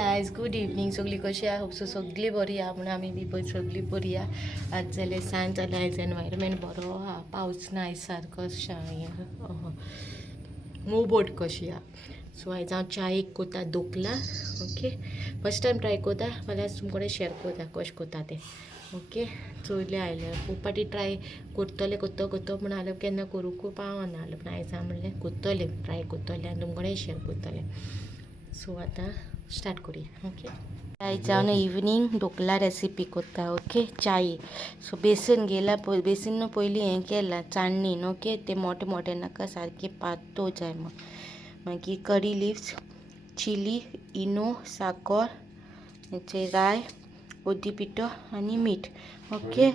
Guys good evening. सगळीं कशी आहा? होप सो सगळीं बरी आहा म्हणून आमी बी पळय सगळीं बरी आहा. आज जाल्यार सांज जाल्यार आयज एनवायरमेंट बरो आहा, पावस ना आयज सारको मोवबोट कशी आहा. सो आयज हांव च्यायेक कोता दोकला. ओके, फर्स्ट टायम ट्राय कोता, फाल्यां तुमकोडे शेअर कोता कशें कोता तें. ओके, चोयलें आयलें खूब पाटी ट्राय करतलें कोत्तो म्हण जाल्यार केन्ना करूंक पावना जालें, पूण आयज हांव म्हणलें कोत्तलें, ट्राय कोत्तलें आनी तुमकोडे शेअर कोत्तलें. सो आतां स्टार्ट करूया. ओके, आयज हांव इवनींग ढोकला रेसिपी कोत्ता. ओके, च्याये. सो बेसन घेयला, बेसन पयलीं हें केलां चाण्णीन. ओके, ते मोटे मोटे नाका, सारके पातळ जाय. मागीर करी लिव्स, चिली, इनो, साकर, राय, ओदी पिठो आनी मीठ. ओके,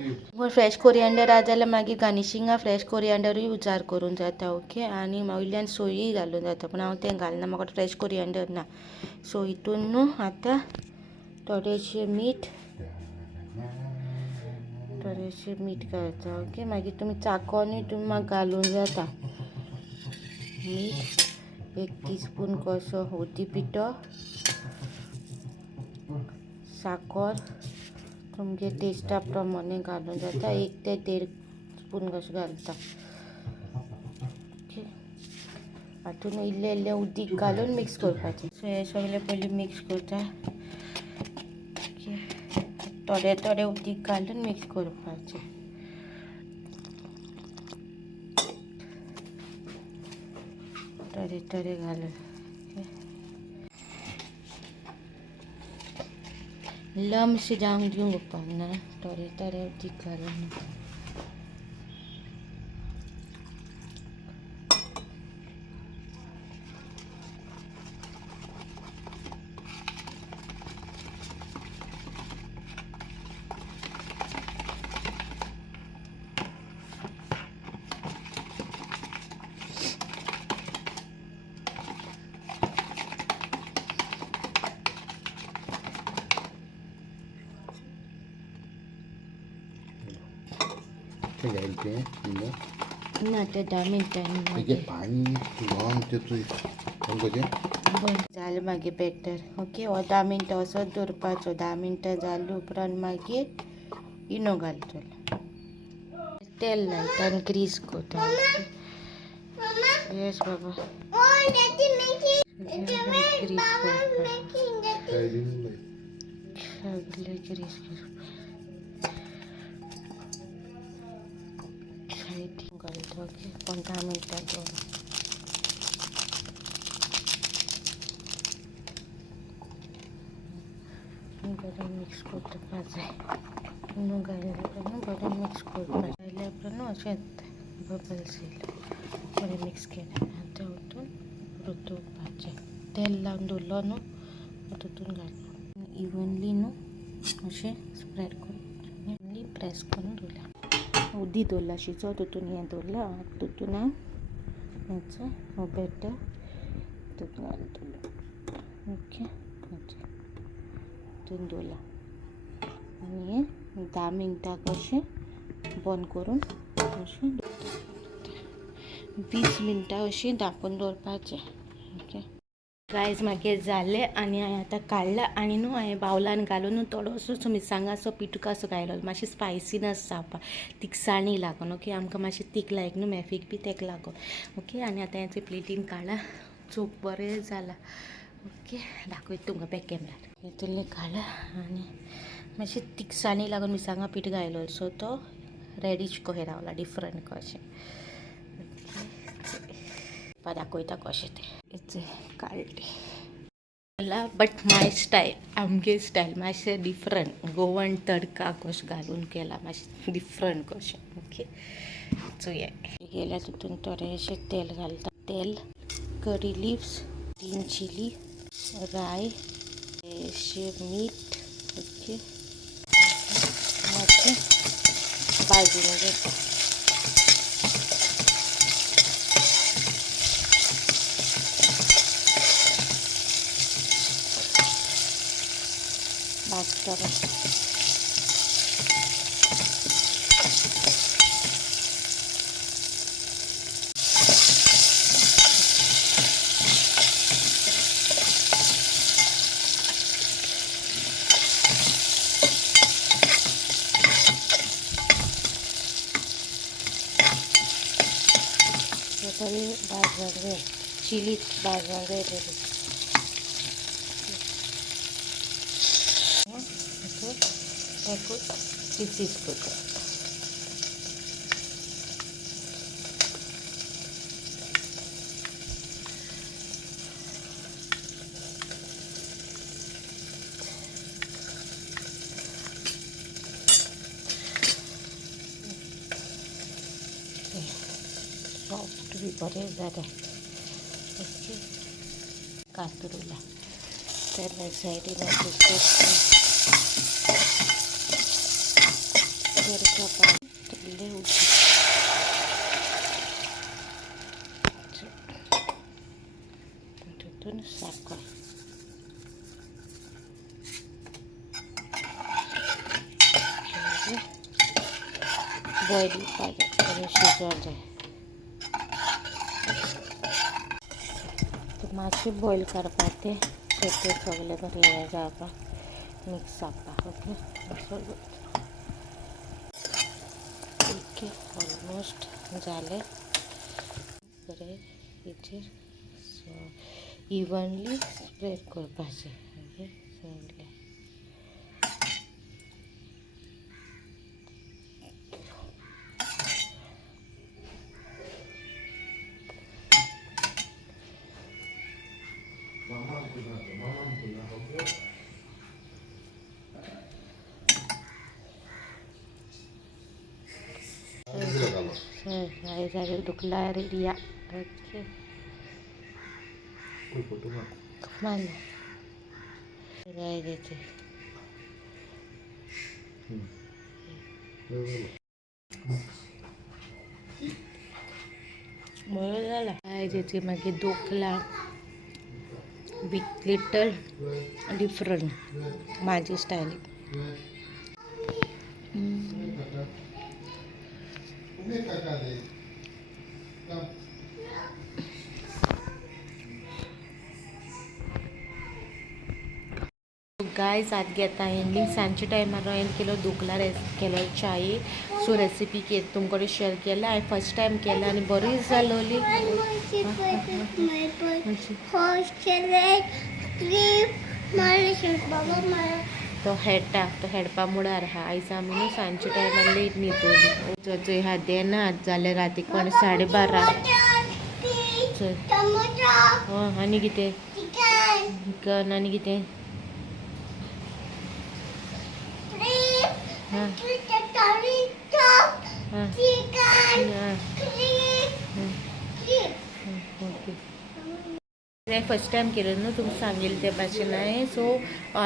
फ्रेश कोरिएंडर आहा जाल्यार मागीर गार्निशिंगाक फ्रेश कोरिएंडरूय यूजार करूंक जाता. ओके, आनी वयल्यान सोयी घालूंक जाता, पूण हांव तें घालना, म्हाका फ्रेश कोरिएंडर ना. सो हितून न्हू आतां थोडेंशें मीठ घालता. ओके, मागीर तुमी चाकोनूय तुमी म्हाका घालूंक जाता. मीठ 1 टीस्पून कसो, ओदी पिठो, साकर तुमगे टेस्टा प्रमाणे घालूंक जाता. 1 ते 1.5 स्पून कशें घालता. ओके, हातून इल्लें इल्लें उदीक घालून मिक्स करपाचें. सो हें सगळें पयलीं मिक्स करता. ओके, थोडें थोडें उदीक घालून मिक्स करपाचें. थोडें घालून लम्स जावंक दिवंक उपकारना. थोडें उदीक घालून ना ते 10 मिनटांनी 이게 반이 너한테 또 된 거지? जालें मागीर बॅटर. ओके, हो 10 मिनटां असोच दवरपाचो. 10 मिनटां जालीं उपरांत मागीर इनो घालतलो. तेल लायता आनी ग्रीस करता. येस बाबा, ग्रीस सगळें ग्रीस घालता. ओके, 15 मिनटां बरें मिक्स करता जाय. इनो घायल्या उपरांत बरें मिक्स करता. घायल्या उपरांत अशें येता बबल्स येयले. बरें मिक्स केलें आतां हितून रुतोवपाचें. तेल लावन दवरलो न्हू, तितून घालता. इवनली न्हू अशें स्प्रेड करून इवनली प्रेस करून दवरल्या. उदी दवरला शिजो, तितून हें दवरला. तितून हांव हेचो हो बॅटर तितून घालतलें. ओके, तितून दवरला आनी हें 10 मिनटां कशें बंद करून अशें 20 मिनटां अशीं धांपून दवरपाचें. ओके, रायस मागीर जालें आनी हांवें आतां काडलां. आनी न्हू हांवें बावलान घालून थोडोसो मिरसांगाचो पिठो कसो घायलो, मातशी स्पायसीनस जावपा, तिखसाणी लागून. ओके, आमकां मातशें तीख लायक न्हू मॅफीक बी, तेका लागून. ओके, आनी आतां हें प्लेटीन काडलां. चोप बरें जालां. ओके, दाखयता तुमकां बॅक कॅमेरार. हितून घालां आनी मातशी तिखसाणी लागून मिरसांगा पीठ घायलो, सो तो रेडीश कशें रावला, डिफरंट कशें. दाखयता कशें तें काडलें. बट माय स्टायल, आमगे स्टायल मातशें डिफरंट. गोवन तडका कशें घालून केला, मातशें डिफरंट कशें. ओके, सो हें केल्यार तितून थोडेंशें तेल घालता. तेल, करी लिव्स, 3 चिली, राय, मीठ. ओके, मातशें भाजून घेता. भाजता चिली भाजून తీసుకుంటాం. सॉफ्ट भी बरेच झाले. ओके कातरूला त्याला साईडला पाणी होती. तिथून साखर बॉईल पाहिजे शिजवायचं आहे. मासे बॉईल करपाते ते सगळे भरले जापा मिक्स आपा. ओके ओके ऑलमोस्ट झाले. बरे इथे इव्हनली स्प्रेड करपाचे. ओके सगळे ढोकला रेडी आहे. ओके मला राय देते बरं झाला. काय देते मागे ढोकला विथ लिटल डिफरंट माझी स्टाईल. गायज आज घेता एंडिंग सांजच्या टायमार हांवें केलो ढोकला केलो च्याये. सो रेसिपी तुमकडे शेअर केला. हांवें फर्स्ट टायम केला आनी बरी जालोली. तो हेडपा मुळार हा आयज आमी न्हू सांजच्या टायमार लेट न्हिदोली. हा देना जाल्यार राती कोण 12:30. आनी कितें चिकन आनी कितें फर्स्ट टायम केलें न्हू तुमकां सांगिल्लें ते भाशेन हांवें. सो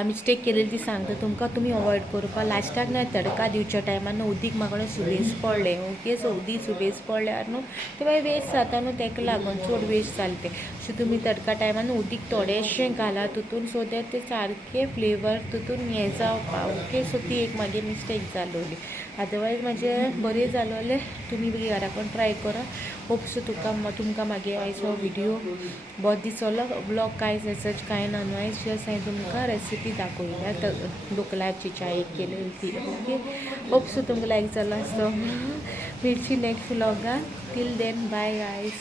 मिस्टेक केलेली ती सांगता तुमकां. तुमी अवॉयड करपा. लास्टाक ना तडका दिवच्या टायमार न्हू उदीक म्हाका सुबेज पडलें. ओके सो उदीक सुबेज पडल्यार न्हू ते मागीर वेस्ट जाता न्हू ताका लागून चड वेस्ट जालें तें. सो तुमी तडका टायमार न्हू उदीक थोडेंशें घाला तितून सो दॅट ते सारकें फ्लेवर तितून हें जावपा. ओके सो ती एक मागीर मिस्टेक जालोली. अदरवायज म्हजें बरें जालोलें. तुमी बी घरा करून ट्राय करा. होप्स तुमकां मागीर आयचो व्हिडिओ बहुत दिसलो. ब्लॉग कांयच एसच कांय ना न्हू. आयज जस्ट हांवें तुमकां रेसिपी दाखयल्या ढोकलाची च्या केलेली ती. ओके होप्स तुमकां लायक जालो आसतो. मेळची नेक्स्ट व्लॉगान. Till then bye guys.